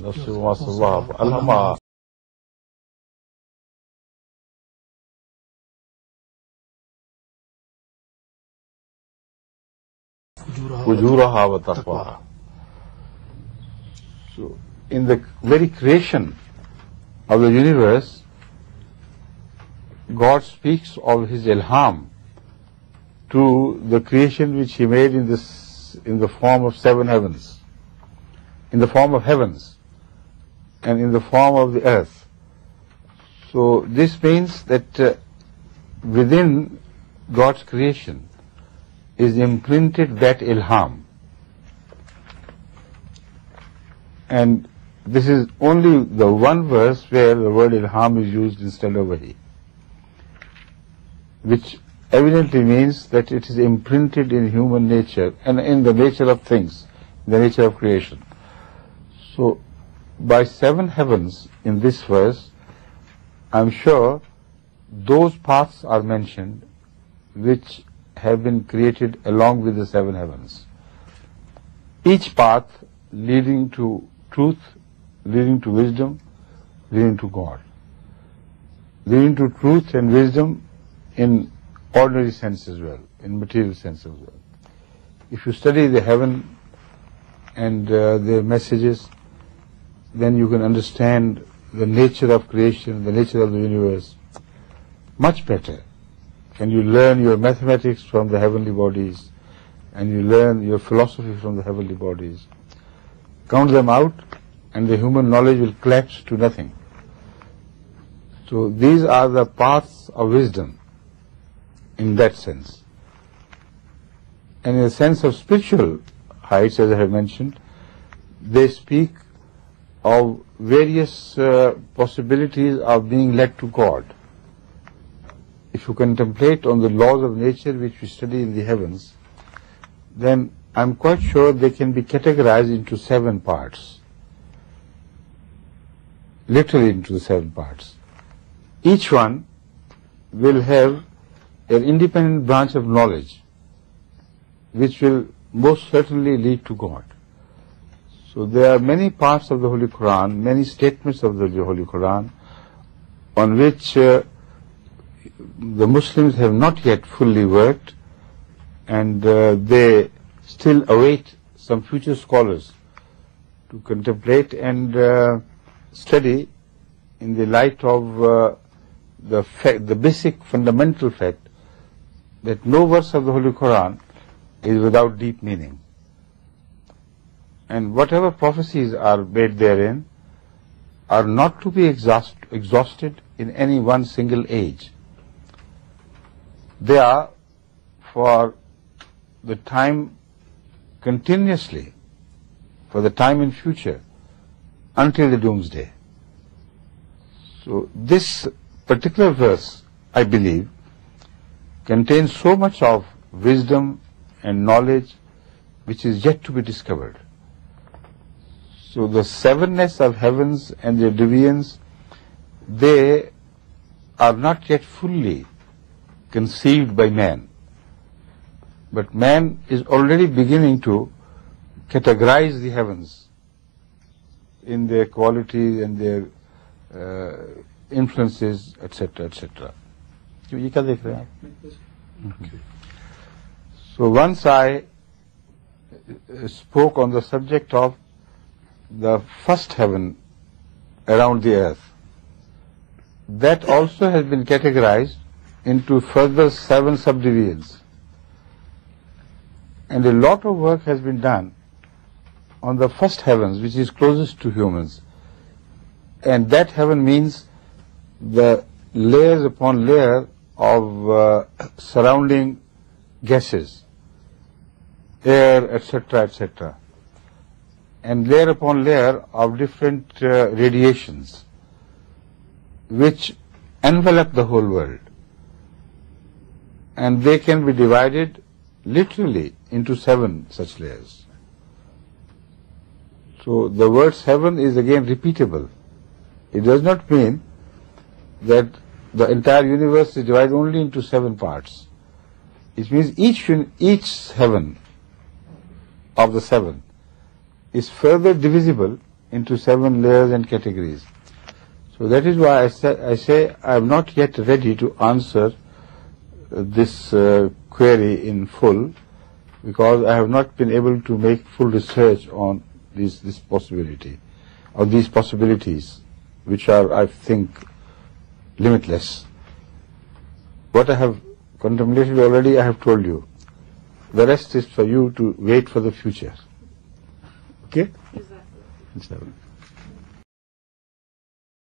نفسي وما سواها ألهمها فجورها وتقواها. So, in the very creation of the universe, God speaks of His ilham to the creation which He made in the form of seven heavens, in the form of heavens, and in the form of the earth. So this means that within God's creation is imprinted that ilham. And this is only the one verse where the word ilham is used instead of wahi, which evidently means that it is imprinted in human nature and in the nature of things, the nature of creation. So by seven heavens in this verse, I'm sure those paths are mentioned which have been created along with the seven heavens. Each path leading to truth, leading to wisdom, leading to God. Leading to truth and wisdom in ordinary sense as well, in material sense as well. If you study the heaven and their messages, then you can understand the nature of creation, the nature of the universe much better. And you learn your mathematics from the heavenly bodies, and you learn your philosophy from the heavenly bodies. Count them out, and the human knowledge will collapse to nothing. So these are the paths of wisdom in that sense. And in the sense of spiritual heights, as I have mentioned, they speak of various possibilities of being led to God. If you contemplate on the laws of nature which we study in the heavens, then I'm quite sure they can be categorized into seven parts, literally into the seven parts. Each one will have an independent branch of knowledge which will most certainly lead to God. So there are many parts of the Holy Quran, many statements of the Holy Quran on which the Muslims have not yet fully worked, and they still await some future scholars to contemplate and study in the light of the basic fundamental fact that no verse of the Holy Quran is without deep meaning. And whatever prophecies are made therein are not to be exhausted in any one single age. They are for the time continuously, for the time in future, until the doomsday. So this particular verse, I believe, contains so much of wisdom and knowledge which is yet to be discovered. So the sevenness of heavens and their divisions, they are not yet fully conceived by man. But man is already beginning to categorize the heavens in their qualities and their influences, etc., etc. Okay. So once I spoke on the subject of the first heaven around the earth. That also has been categorized into further seven subdivisions. And a lot of work has been done on the first heavens, which is closest to humans. And that heaven means the layers upon layer of surrounding gases, air, etc., etc., and layer upon layer of different radiations which envelop the whole world. And they can be divided literally into seven such layers. So the word seven is again repeatable. It does not mean that the entire universe is divided only into seven parts. It means each heaven of the seven is further divisible into 7 layers and categories. So that is why I say I am not yet ready to answer this query in full, because I have not been able to make full research on this possibility, or these possibilities, which are, I think, limitless. What I have contemplated already, I have told you. The rest is for you to wait for the future. Okay? Exactly.